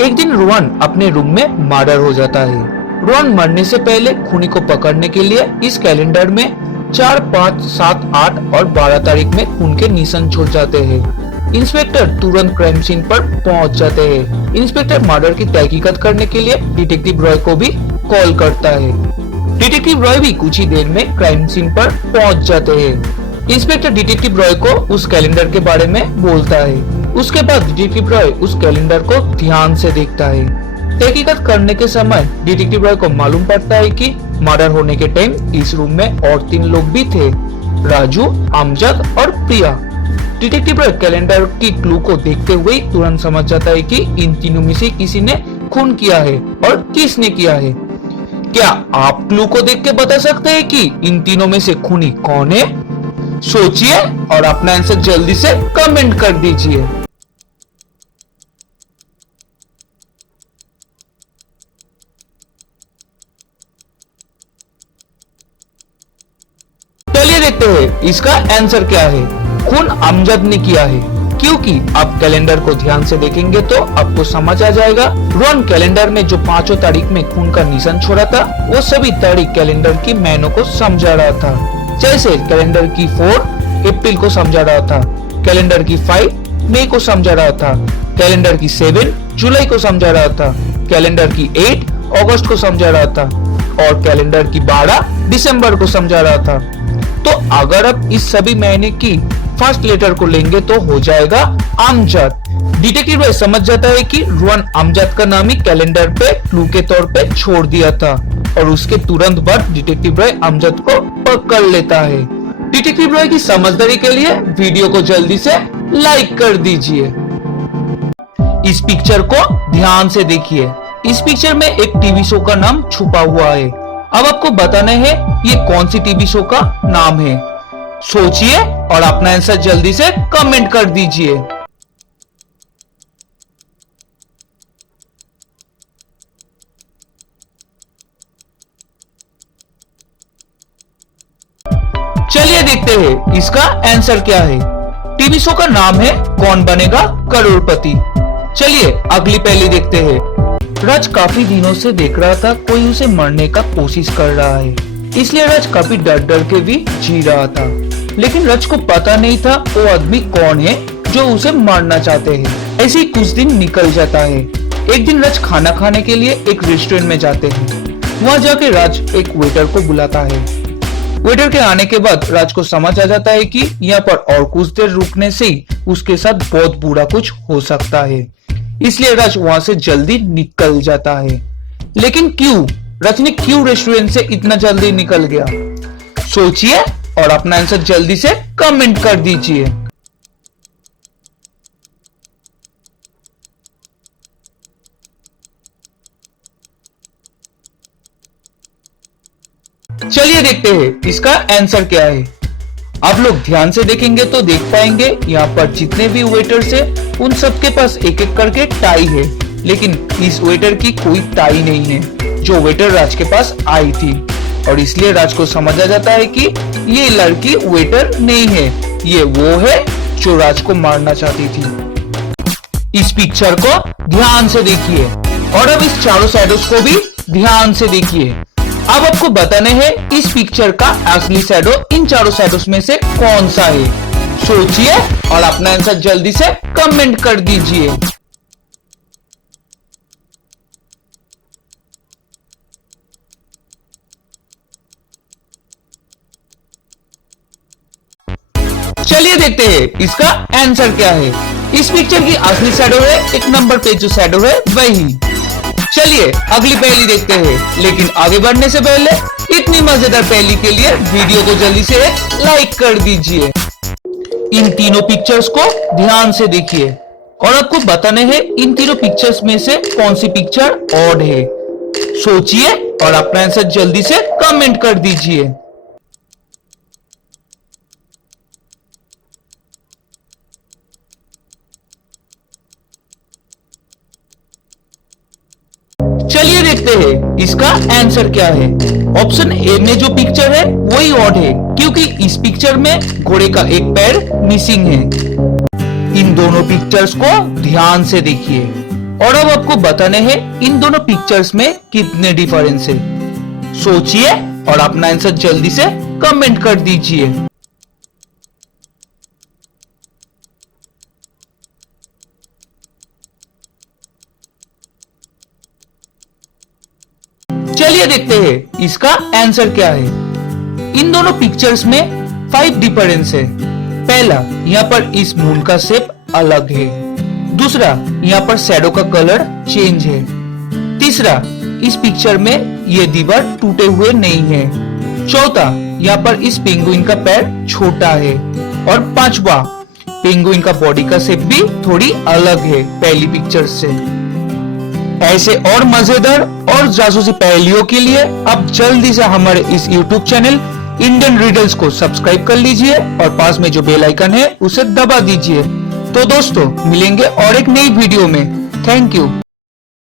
एक दिन रोहन अपने रूम में मर्डर हो जाता है। रोहन मरने से पहले खूनी को पकड़ने के लिए इस कैलेंडर में 4, 5, 7, 8 और 12 तारीख में खून के निशान छोड़ जाते हैं। इंस्पेक्टर तुरंत क्राइम सीन पर पहुंच जाते हैं। इंस्पेक्टर मर्डर की तहकीकात करने के लिए डिटेक्टिव रॉय को भी कॉल करता है। डिटेक्टिव रॉय भी कुछ ही देर में क्राइम सीन पर पहुंच जाते हैं। इंस्पेक्टर डिटेक्टिव रॉय को उस कैलेंडर के बारे में बोलता है। उसके बाद डिटेक्टिव रॉय उस कैलेंडर को ध्यान से देखता है। तहकीकात करने के समय डिटेक्टिव रॉय को मालूम पड़ता है कि मर्डर होने के टाइम इस रूम में और 3 लोग भी थे, राजू, अमजद और प्रिया। डिटेक्टिव रॉय कैलेंडर की क्लू को देखते हुए तुरंत समझ जाता है कि इन तीनों में से किसी ने खून किया है और किसने किया है। क्या आप क्लू को देख के बता सकते हैं कि इन तीनों में से खूनी कौन है? सोचिए और अपना आंसर जल्दी से कमेंट कर दीजिए। चलिए देखते हैं इसका आंसर क्या है। खून अमजद ने किया है, क्योंकि आप कैलेंडर को ध्यान से देखेंगे तो आपको समझ आ जाएगा। रोहन कैलेंडर में जो 5 तारीख में खून का निशान छोड़ा था, वो सभी तारीख कैलेंडर की महीनों को समझा रहा था। जैसे कैलेंडर की 4 अप्रैल को समझा रहा था, कैलेंडर की 5 मई को समझा रहा था, कैलेंडर की 7 जुलाई को समझा रहा था, कैलेंडर की 8 अगस्त को समझा रहा था और कैलेंडर की 12 दिसंबर को समझा रहा था। तो अगर आप इस सभी महीने की फर्स्ट लेटर को लेंगे तो हो जाएगा अमजद। डिटेक्टिव रॉय समझ जाता है कि रोहन अमजद का नाम ही कैलेंडर पे क्लू के तौर पे छोड़ दिया था और उसके तुरंत बाद डिटेक्टिव रॉय अमजद को पकड़ लेता है। डिटेक्टिव रॉय की समझदारी के लिए वीडियो को जल्दी से लाइक कर दीजिए। इस पिक्चर को ध्यान से देखिए। इस पिक्चर में एक टीवी शो का नाम छुपा हुआ है। अब आपको बताना है ये कौन सी टीवी शो का नाम है। सोचिए और अपना आंसर जल्दी से कमेंट कर दीजिए। चलिए देखते हैं इसका आंसर क्या है। टीवी शो का नाम है कौन बनेगा करोड़पति। चलिए अगली पहेली देखते हैं। राज काफी दिनों से देख रहा था कोई उसे मरने का कोशिश कर रहा है, इसलिए राज काफी डर डर के भी जी रहा था। लेकिन राज को पता नहीं था वो आदमी कौन है जो उसे मारना चाहते हैं। ऐसे ही कुछ दिन निकल जाता है। एक दिन राज खाना खाने के लिए एक रेस्टोरेंट में जाते हैं। वहाँ जाके राज एक वेटर को बुलाता है। वेटर के आने के बाद राज को समझ आ जाता है कि यहाँ पर और कुछ देर रुकने से ही उसके साथ बहुत बुरा कुछ हो सकता है, इसलिए राज वहाँ से जल्दी निकल जाता है। लेकिन क्यों? राज ने क्यों रेस्टोरेंट से इतना जल्दी निकल गया? सोचिए और अपना आंसर जल्दी से कमेंट कर दीजिए। चलिए देखते हैं इसका आंसर क्या है। आप लोग ध्यान से देखेंगे तो देख पाएंगे यहाँ पर जितने भी वेटर्स है उन सबके पास एक एक करके टाई है, लेकिन इस वेटर की कोई टाई नहीं है जो वेटर राज के पास आई थी। और इसलिए राज को समझ आ जाता है कि ये लड़की वेटर नहीं है, ये वो है जो राज को मारना चाहती थी। इस पिक्चर को ध्यान से देखिए और अब इस चारों शैडोज को भी ध्यान से देखिए। अब आपको बताने हैं इस पिक्चर का असली शैडो इन चारों शैडोज में से कौन सा है। सोचिए और अपना आंसर जल्दी से कमेंट कर दीजिए। चलिए देखते हैं इसका आंसर क्या है। इस पिक्चर की असली शैडो है 1 नंबर पे जो शैडो है वही। चलिए अगली पहेली देखते हैं, लेकिन आगे बढ़ने से पहले इतनी मजेदार पहेली के लिए वीडियो को जल्दी से एक लाइक कर दीजिए। इन तीनों पिक्चर्स को ध्यान से देखिए और आपको बताने हैं इन तीनों पिक्चर्स में से कौन सी पिक्चर ऑड है। सोचिए और अपना आंसर जल्दी से कमेंट कर दीजिए। चलिए देखते हैं इसका आंसर क्या है। ऑप्शन ए में जो पिक्चर है वही ऑड है, क्योंकि इस पिक्चर में घोड़े का एक पैर मिसिंग है। इन दोनों पिक्चर्स को ध्यान से देखिए और अब आपको बताने हैं इन दोनों पिक्चर्स में कितने डिफरेंस है। सोचिए और अपना आंसर जल्दी से कमेंट कर दीजिए। चलिए देखते हैं इसका आंसर क्या है। इन दोनों पिक्चर्स में 5 डिफरेंस है। पहला, यहाँ पर इस मून का शेप अलग है। दूसरा, यहाँ पर शैडो का कलर चेंज है। तीसरा, इस पिक्चर में ये दीवार टूटे हुए नहीं है। चौथा, यहाँ पर इस पेंगुइन का पैर छोटा है। और पांचवा, पेंगुइन का बॉडी का शेप भी थोड़ी अलग है पहली पिक्चर से। ऐसे और मजेदार और जासूसी पहेलियों के लिए आप जल्दी से हमारे इस YouTube चैनल इंडियन रिडल्स को सब्सक्राइब कर लीजिए और पास में जो बेल आइकन है उसे दबा दीजिए। तो दोस्तों, मिलेंगे और एक नई वीडियो में। Thank you.